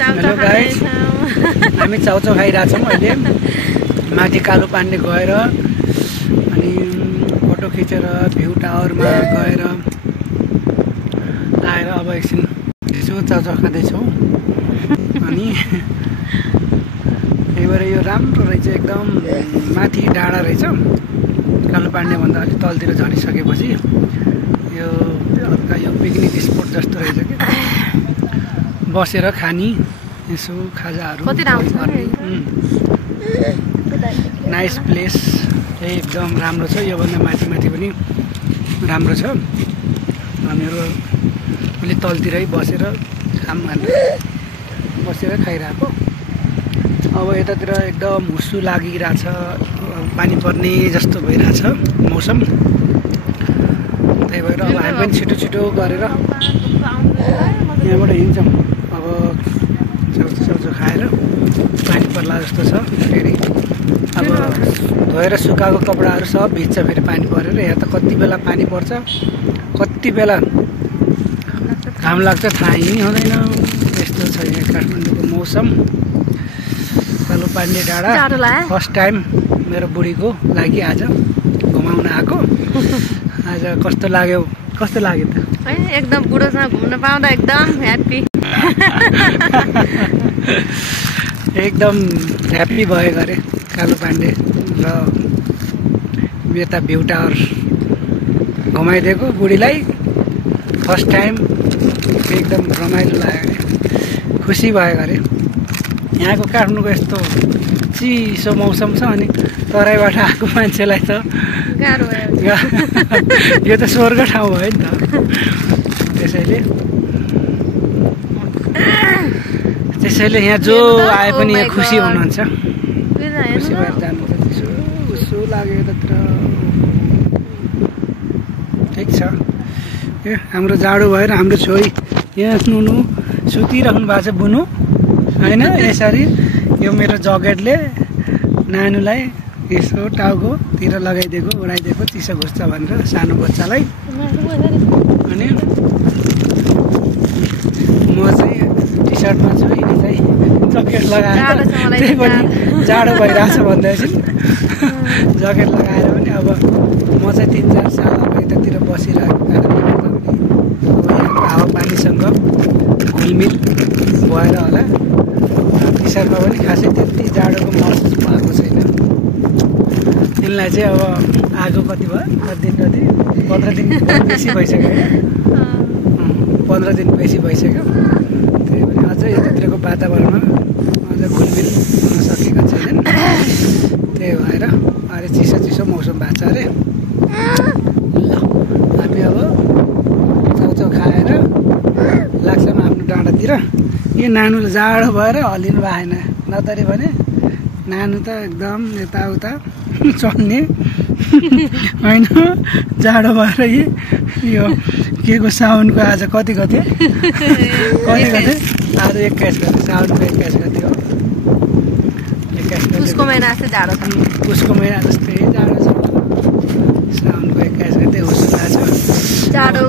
Hello guys, हामी चाउचाउ खाइरहेछौँ अहिले। माथि कालो पाण्डे गएर अनि फोटो खिचेर भ्यू टावरमा गएर आएर अब एकछिन यसो चाउचाउ खाँदैछौँ। अनि त्यही भएर यो राम्रो रहेछ, एकदम माथि डाँडा रहेछ। कालो पाण्डेभन्दा अलिक तलतिर झरिसकेपछि यो हल्का यो पिकनिक स्पोट जस्तो रहेछ कि बसेर खानी यसो खाजाहरू नाइस प्लेस एकदम राम्रो छ। योभन्दा माथि पनि राम्रो छ। हामीहरू अलि तलतिरै बसेर खाम भनेर बसेर खाइरहेको। अब यतातिर एकदम हुस्सु लागिरहेछ, पानी पर्ने जस्तो भइरहेछ मौसम। त्यही भएर अब हामी पनि छिटो गरेर यहाँबाट हिँड्छौँ। अब चाउचाउ खाएर पानी पर्ला जस्तो छ। फेरि अब धोएर सुकाएको कपडाहरू सब भिज्छ फेरि पानी परेर। यहाँ त कति बेला पानी पर्छ, कति बेला घाम लाग्छ थाहै हुँदैन। यस्तो छ यहाँ काठमाडौँको मौसम। कालो पाण्डे डाँडा फर्स्ट टाइम मेरो बुढीको लागि आज घुमाउन आएको। आज कस्तो लाग्यो त? एकदम बुढोसँग घुम्न पाउँदा एकदम ह्याप्पी। एकदम ह्याप्पी भयो गरे कालो पाण्डे र यता भ्यू टावर घुमाइदिएको बुढीलाई फर्स्ट टाइम। एकदम रमाइलो लाग्यो, खुसी भयो गरे। यहाँको काठमाडौँको यस्तो चिसो मौसम छ अनि तराईबाट आएको मान्छेलाई त गाह्रो भयो। यो त स्वर्ग ठाउँ भयो नि त। त्यसैले यहाँ जो आए पनि यहाँ खुसी हुनुहुन्छ, खुसी भएर जानुहुन्छ। उसो लाग्यो यतातिर। ठिक छ। ए हाम्रो जाडो भएर हाम्रो छोरी यहाँ नुनु सुतिराख्नु भएको छ बुनु होइन। यसरी यो मेरो ज्याकेटले नानुलाई यसो टाउकोतिर लगाइदिएको, उडाइदिएको चिसो घुस्छ भनेर सानो बच्चालाई। अनि म चाहिँ टी सर्टमा छु, यिनी चाहिँ ज्याकेट लगाएर, त्यही पनि जाडो भइरहेछ भन्दैछ ज्याकेट लगाएर पनि। अब म चाहिँ 3-4 साल अब यतातिर बसिरहेको कारणले गर्दा पनि अब यहाँको हावापानीसँग घुलमिल भएर होला टी सर्टमा पनि खासै त्यति जाडोको महसुस भएको छैन। तिनलाई चाहिँ अब आगो कति भयो, 15 दिन बेसी भइसक्यो होइन, 15 दिन बेसी भइसक्यो। त्यही भएर अझै यतातिरको वातावरणमा अझ घुलमिल हुन सकेको छैन। त्यही भएर अरे चिसो मौसम भएको छ अरे। ल हामी अब चाउचाउ खाएर लाग्छौँ आफ्नो डाँडातिर। यो नानुले जाडो भएर हल्लिनु भएन, नतरी भने नानु त एकदम यताउता चल्ने होइन। जाडो भएर यो के को साउनको आज कति गते आज 21 गते, साउनको 21 गते हो। 21 गते उसको महिना जस्तै जाडो छ। उसको महिना जस्तै जाडो छ। साउनको 21 गते हुस्सु लाग्छ जाडो।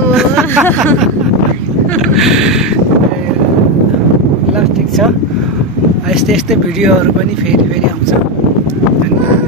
ल ठिक छ। यस्तै भिडियोहरू पनि फेरि आउँछ। धन्यवाद।